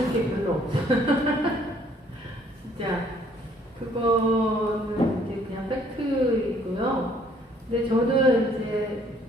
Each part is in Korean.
아는 게 별로 없어. 진짜 그거는 이제 그냥 팩트이고요. 근데 저는 이제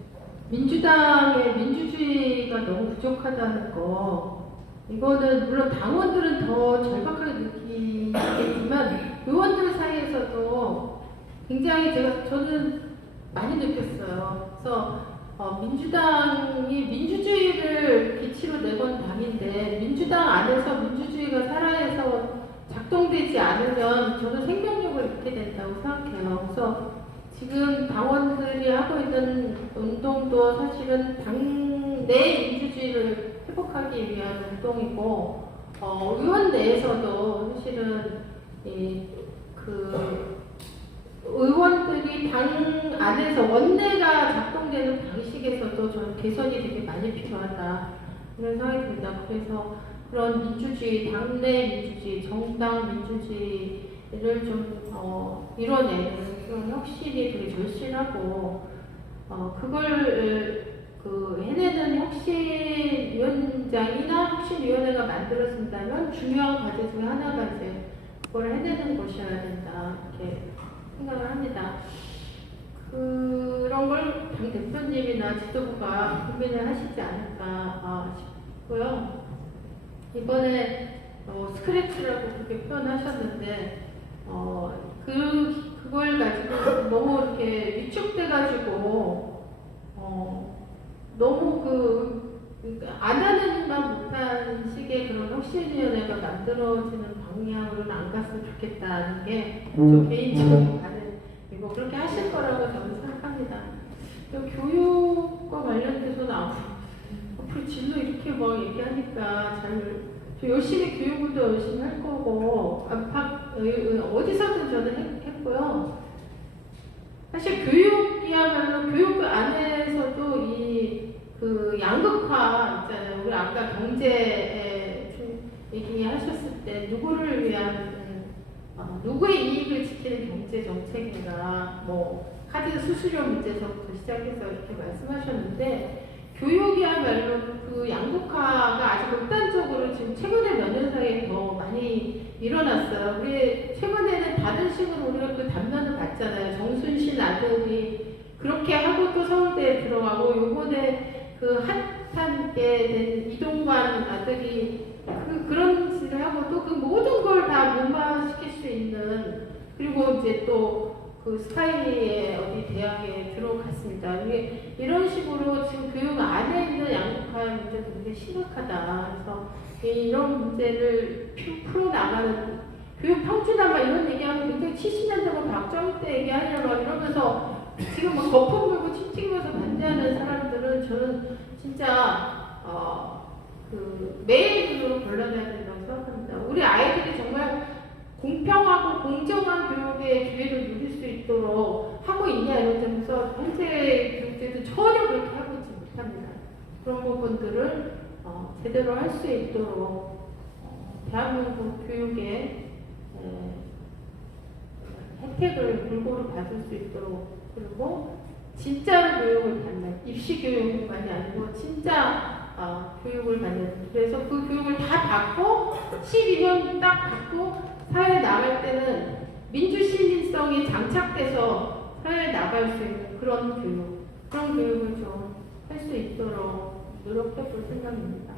민주당의 민주주의가 너무 부족하다는 거 이거는 물론 당원들은 더 절박하게 느끼겠지만 의원들 사이에서도 굉장히 제가 저는 많이 느꼈어요. 그래서 어, 민주당이 민주주의를 기치로 내건 당인데 민주당 안에서 민주주의가 살아서 작동되지 않으면 저는 생명력을 잃게 된다고 생각해요. 그래서 지금 당원들이 하고 있는 운동도 사실은 당내 민주주의를 회복하기 위한 운동이고 어, 의원 내에서도 사실은 이, 그 의원들이 당 안에서 원내가 작동되는 방식에서도 저는 개선이 되게 많이 필요하다 그런 생각이 듭니다. 그래서 그런 민주주의, 당내 민주주의, 정당 민주주의를 좀 어, 이뤄내는 그런 혁신이 되게 절실하고 어, 그걸 그 해내는 혁신위원장이나 혁신위원회가 만들어진다면 중요한 과제 중에 하나가 이제 그걸 해내는 것이어야 된다 이렇게 생각을 합니다. 그런 걸 당 대표님이나 지도부가 고민을 하시지 않을까 아, 싶고요. 이번에 어, 스크래치라고 그렇게 표현하셨는데 어, 그 그걸 가지고 너무 이렇게 위축돼가지고 어, 너무 그 안 하는 만 못한 식의 그런 혁신위원회가 만들어지는 방향으로는 안 갔으면 좋겠다는 게 저 개인적인 바람이고 그렇게 하실 거라고 저는 생각합니다. 또 교육과 관련돼서는 앞- 앞으로 진로 이렇게 막 얘기하니까 잘 저 열심히 교육도 열심히 할 거고 어디서든 저는 했, 했고요. 사실 교육이야말로 교육 안에서도 이 그 양극화 있잖아요. 우리 아까 경제에 좀 얘기 하셨을 때 누구를 위한 어, 누구의 이익을 지키는 경제 정책인가 뭐 카드 수수료 문제서부터 시작해서 이렇게 말씀하셨는데 교육이야말로 그 양극화가 아주 극단적으로 지금 최근에 몇 년 사이에 더 많이 일어났어요. 우리 최근에는 다른 식으로 우리가 그 담론을 봤잖아요. 정순신 아들이 그렇게 하고 또 서울대에 들어가고 요번에 그 핫하게 된 이동관 아들이 그 그런 짓을 하고 또 그 모든 걸 다 무마시킬 수 있는 그리고 이제 또 그 스카이의 어디 대학에 들어갔습니다. 이게 이런 식으로 지금 교육 안에 있는 양극화의 문제도 굉장히 심각하다. 그래서 이런 문제를 푸- 풀어나가는 교육 평준화 막 이런 얘기하면 굉장히 70년대고 박정희 때 얘기하냐 막 이러면서 지금 막 거품 물고 침튀기면서 반대하는 사람들은 저는 진짜 어 그 매일 눈으로 걸러내야 된다고 생각합니다. 우리 아이들이 정말 공평하고 공정한 교육의 기회를 누릴 수 있도록 하고 있냐 이런 점에서 현재 교육제도 전혀 그렇게 하고 있지 못합니다. 그런 부분들을 어, 제대로 할 수 있도록 어, 대한민국 교육의 에, 혜택을 골고루 받을 수 있도록 그리고 진짜로 교육을 받는 입시 교육만이 아니고 진짜 어, 교육을 받는 그래서 그 교육을 다 받고 12년 딱 받고 사회에 나갈 때는 민주 시민성이 장착돼서 사회에 나갈 수 있는 그런 교육 그런 교육을 좀 할 수 있도록 노력해 볼 생각입니다.